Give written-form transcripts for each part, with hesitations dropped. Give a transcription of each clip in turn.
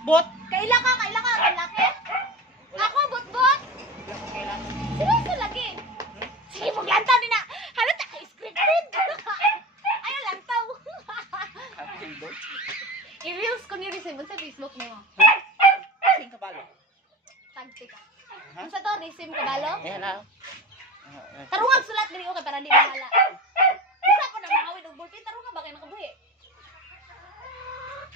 Bot. Kaila ka, lalaki? Ako, bot-bot. Seryoso lagi. Sige, maglantaw din na. Halata, scripted. Ayaw lantaw. I-reels ko ni Receive sa Facebook mo. Sing kabalo. Tagti ka. Ang sa to, Receive kabalo? Ayan na. Tarungag sulat diri okay para di mahala. Isa ko na makawid og bulti tarungag ba kay nakabuhi?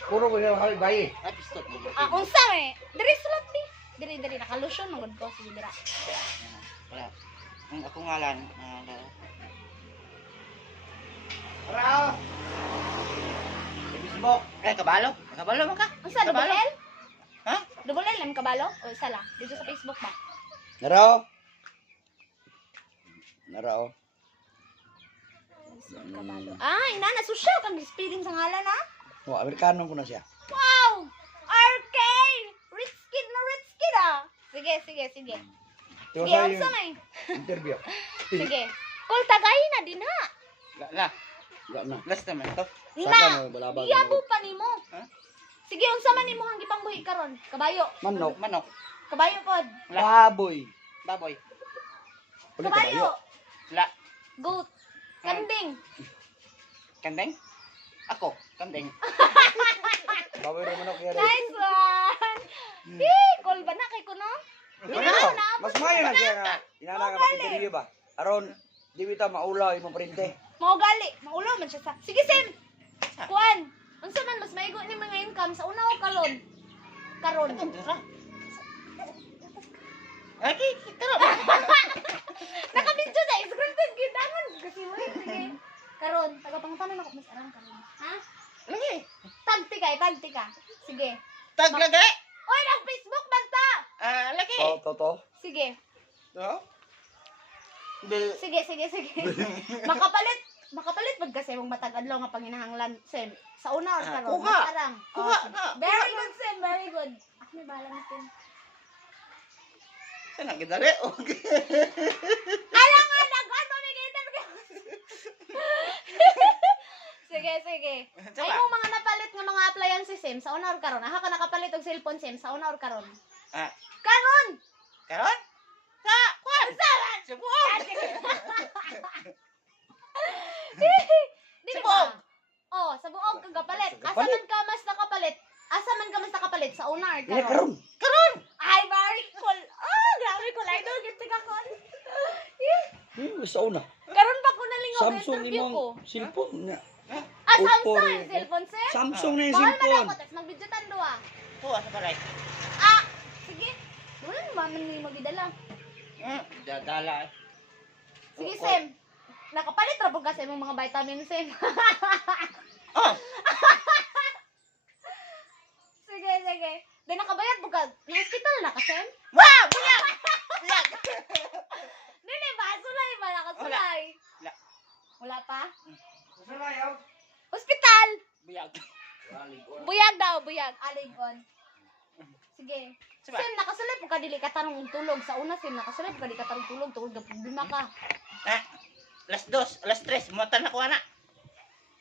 Puro ko yung hawi bayi. Ay, pistot mo. Ah, unsa eh? Diri sulat di. Diri nakalusyon magud ko sige dira. Wala. Ang ako ngalan. Para! Facebook. Kabalo. Kabalo man ka. Unsa double L? Ha? Double L lang kabalo o isa lang? Dito sa Facebook ba? Naraw. Naraw. Kabalo. Ah, ina na social kang spelling sa ngalan ha? Oh, Amerikano ko na siya. Wow! RK! Rich kid ah. Sige. Sige, Tiwasa unsa yung may? interview. Sige. Kul tagay na din ha. La. Wala na. Last naman to. Saka Na. mo, balabag. Iyabo pa nimo. Ha? Sige, unsa man nimo hang gipangbuhi karon? Kabayo. Manok. Manok. Kabayo pod. Baboy. Baboy. Uli Kabayo. La. Goat. Kanding. Kandeng? Ako. Kandeng. Baboy rin manok yan. Nice one. Kol ba na kay kuno? Mas mayo na siya nga. Inana nga mag-interview ba? Aron, di bita maulaw imong printe. Mao gali. Maulo man siya sa. Sige, Sim. Kuan. Unsa man mas maigo ni mga income sa una o karon? Karon. Tira. Ay, tira. Nakabidyo na scripted gid amon kasi mo sige. Karon, tagapangutanan ako mas arang karon. Ha? Lagi. Tagti ka. Sige. Taglagay. Oy, nag Facebook man ta. Lagi. To. Sige. No? Sige. Makapalit pag kasi mong matag adlaw nga panginahanglan, Sim. Sa una or karon, kuha. mas arang. Kuha sige. na. Very good, Sim. Very good. May bala na, Sim. Sana gidali. Okay. Alam nga, nag-on pamigitan ka. Sige. Ay mo mga napalit nga mga appliances, Sim, sa una or karon. Aha ka nakapalit og cellphone, Sim, sa una or karon. Karon! Karon? Sa kuan. Saran! Subuog. Di Sa ba? buog. Oh, sa buog kang kapalit. Sa Asa kapalit. man ka mas nakapalit? Asa man ka mas nakapalit? Sa una or Ina karon? karon. Ay, very cool. Oh, grabe cool. Idol, gito ka kon. Sa una. Karon pa ko nalingaw sa Samsung interview ko. imong cellphone niya. Ah, Oppo Samsung, rin. cellphone, Sim? Samsung na yung Mahal man cellphone. ako, tapos mag-video tando ah. Kuha sa paray. Ah, sige. Wala naman ni magidala. Dadala. Sige, Sim. Nakapalit ra po kasi imong mga vitamin, Sim. Oh. Sige. Then nakabayad po ka. Sa hospital na ka, Sim? Wow! Buyag! Buyag! Dili ba? Sulay ba? Nakasulay? Wala. Wala pa? Sa layaw. Hospital! Buyag. Buyag daw, buyag. Aligon. Sige. Siba? Sim, nakasulay po ka dili ka tarong tulog. Sa una, Sim, nakasulay po ka dili ka tarong tulog. Tungod na problema ka. Alas 2, alas 3, mutan na ko ana.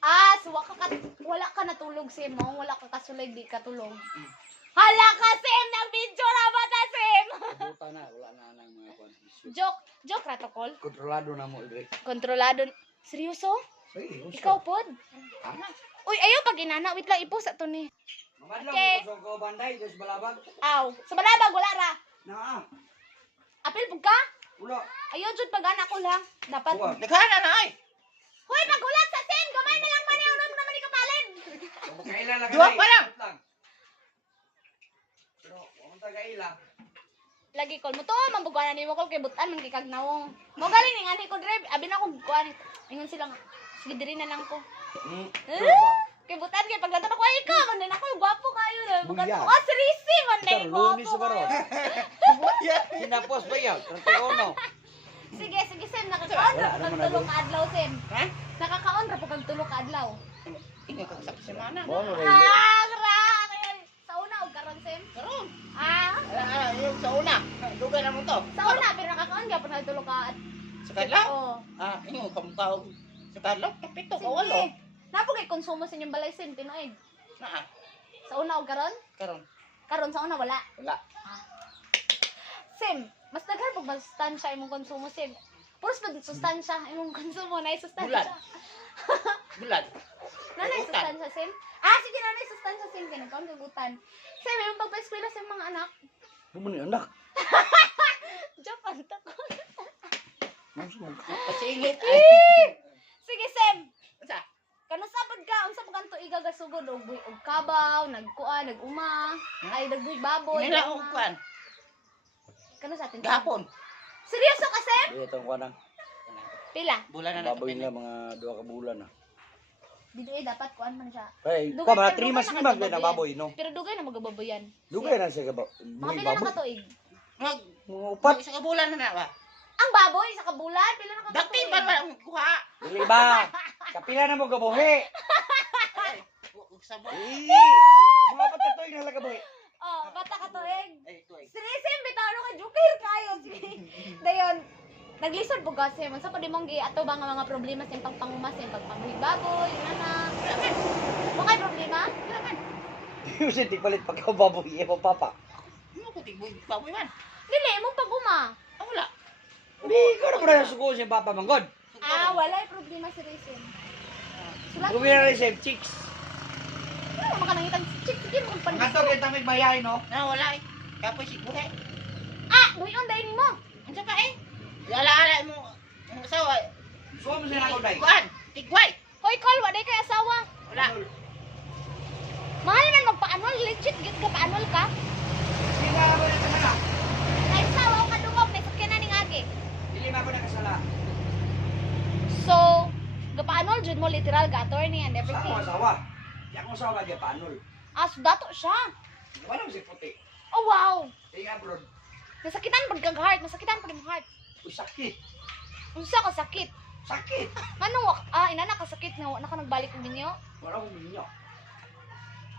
Ah, so wala ka natulog, Sim, mo. Wala ka kasulay, di ka tulog. Hala ka, Sim! Nang video na ba ta, Sim? Buta na, wala na nang mga kondisyon. Joke, ratokol. Kontrolado na mo, Idre. Kontrolado. Seryoso? Sige, Ikaw pod? Ana. Uy, ayaw pag inana. Wait lang, ipos to ni. Mamadlang Okay. ko sa banday, dos balabag. Aw, sa balabag, wala ra. Na, Apil pug ka? wala. Ayaw, jud pag anak ko lang. Dapat. Uwa. Naghana na ay. Hoy, pagulat sa Sim! Gamay na lang maniw nung naman ikapalin! Kailan lang Dua pa lang. Pero, kung tagailang. Lagi kol mo to, mambuganan ni mo kol kay butan man kay kagnawong. Mo galing ning ani ko drive, abi na ko kuan. Ingon sila nga. Sige diri na lang ko. Kay butan kay pagdato ko ay ikaw man din ako gwapo kayo na. Bukan Buya. ko. Oh, serisi man Ito, din lunis gwapo sa baron. kayo. Kinapos ba yan? 31. Sige, Sim, nakakaon ra Wala pag naman tulo na ka adlaw Sim. Ha? Nakakaon ra pag tulo ka adlaw. Ingat ka sa semana. Bono rin. Gra! Sa una og karon Sim. Karon. Ah, Yung sa una. Dugay na mo to. sa una pero nakakaon gyapon na tulo ka. Sa kadlaw. Oh. Ingon kamukha sa kadlaw. Kapito ka Sige. walo. Napo kay konsumo sa inyong balay Sim tinoid. Naa. Sa una og karon? Karon. Karon sa una wala. Wala. Sim, mas daghan pag masustansya imong konsumo sim. Puros pa sustansya imong konsumo na sustansya. Bulad. Nanay Utan. sustansya sim. Ah, sige nanay sustansya sim kay nagkaon kagutan. Sim, imong pagpa-eskwela sa mga anak. Bumuni anak. Japan ta ko. Pasilit. Sige sim. Unsa? Kano sabad ka unsa pag kanto igagasugod og buy og kabaw, nagkuan, naguma, ay nagbuy baboy. Nila naguma. og kwan. Kano sa atin? Gapon. Seryoso ka sim? Iya tong kuan na. Pila? Bulan na Baboy natin. na mga 2 ka bulan na. Dito dapat kuan man siya. Hey, Dugay ko mga na- 3 mas dugay 5 na na baboy no. Pero dugay na magababoyan. Dugay na siya ka Mga buhay pila na baboy. katuig. Mag Mga upat. isa ka bulan na ba? Ang baboy sa kabulan, pila na katuig. Dati ba ang kuha? Dili ba? Kapila na mo gabuhi. Ay, sa buwan. Mga upat ka to yung halaga buhi. Oh, bata katuig. Ay, ito ay. Serisim bitaw ano ka joker kayo. Sige. Dayon. Naglisod po kasi man sa pwede mong gi ato ba nga mga problema sa pagpangumas sa pagpamuli baboy, nana. Mo kay problema? Yung sinti palit pagka baboy, iya pa papa. Ano ko tigboy baboy man? Dili mo paguma. Ah, wala. Hindi, ikaw na pala suko siya papa manggod. Ah, wala problema si Resim. Sulat. Gumi na rin siya, chicks. Ano mo ka nangitang chick sige mo pan. Nga to, kita may mayay, no? Na wala eh. Kapoy si buhay. Ah, buyon dai nimo. Unsa pa eh? Ala mo. Ang asawa. Suwa mo siya na kulay. Kuan. Tigway. Hoy, call wa day kay asawa. Wala. Mahal man magpa-annual, legit gid ka pa-annual ka. Hindi nga ako na kasala. Kay asawa ka dungog na sakyan na ning agi. Hindi nga ako na kasala. So, gapa-annual jud mo literal ga attorney and Sa everything. ako asawa. Di ako asawa lagi paanol. Ah, so dato siya. Wala mo si puti. Oh wow. Hindi nga bro. Nasakitan pag kag heart, nasakitan pag imong heart. Uy, sakit. Unsa ka sakit? Sakit. Manong ina na ka sakit na naka nagbalik og minyo. Wala akong minyo.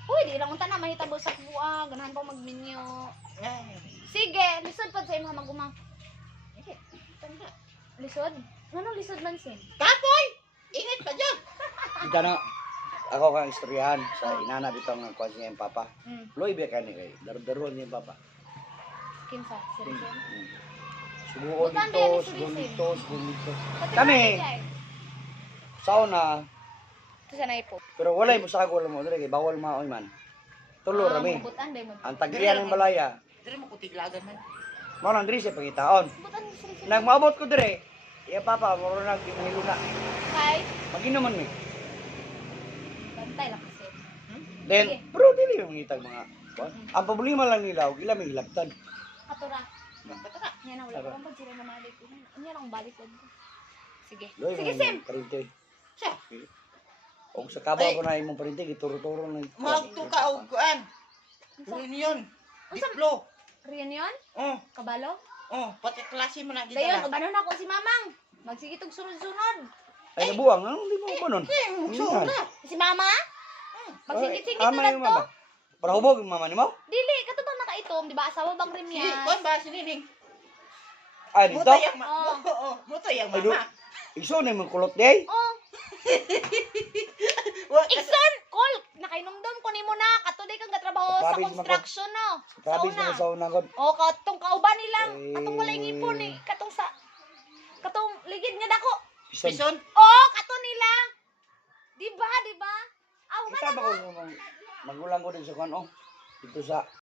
Uy, di lang unta na mahitabo sa kuha, ganahan pa magminyo. Ay. Sige, lisod pa sa imong maguma. Sige. Tanda. Lisod? Manong lisod man sin? Kapoy. Init pa dyan. Kita na. Ako kang istoryahan sa inana dito ang nagkuhan niya yung papa. Loy ba ka ni kay? Darudaruan niya yung papa. Kinsa? Seryoso? Subuko Butan dito, din ni subuko Surisin. dito, subuko dito. Pati Kami. ba siya eh? Sauna, Ito sa naipo. pero walay mo sa ako mo dili kay bawal maoy man. Tulo rami. Butan din mo. Ang tagriyan ng balaya, Dili mo ko tiglagan man. mao nang diri siya pangitaon. Butan ni Surisin. Nagmaabot ko dire, iya papa mo nang gimahiluna. Kay, Maginuman mi. bantay lang kasi. Then, Sige. pero dili mo ngitag mga kuwan. Ang problema lang nila, og ila may hilabtan. Katura. Pataka. Yan na wala ko pag sila na malik ko. Yan ang balik ko. Sige. Loy, Sige, mga Sim. parinte. Siya. Og sa kabaw ko na imong parinte gituro-turo na. Magtuka og kuan. Reunion. Diplo. Reunion? Oh, Kabalo? oh, pati klase mo na Dayon, gitara. ubano na ako si Mamang. Magsigitog sunod-sunod. Ay nabuang, ano di mo ko nun? Sura. Si Mama? Magsigit-sigit Ama na yung to. mama. Para hubog yung mama ni mo? Dili, katubang nakaitom, di ba? Asawa bang Si, Remyas? kuan ba si Nining? Ay, dito? Muto yang Oh. Oo, muto yang Ay, do. mama. Iso na yung kulot day. Oh, Wa- Ikson, call. Nakainomdom ko nimo na. Katuloy kang gatrabaho sa Province man ko. construction, no? Province Sauna. na sa unang god. Oh, katong kauban nilang. Eh. Katong walay ngipon eh. Katong sa... Katong ligid nga dako. Pison. Pison. Oh, kato nila. Di ba? Aw, Kita ba ko magulang ko din sa kwan, oh. Dito sa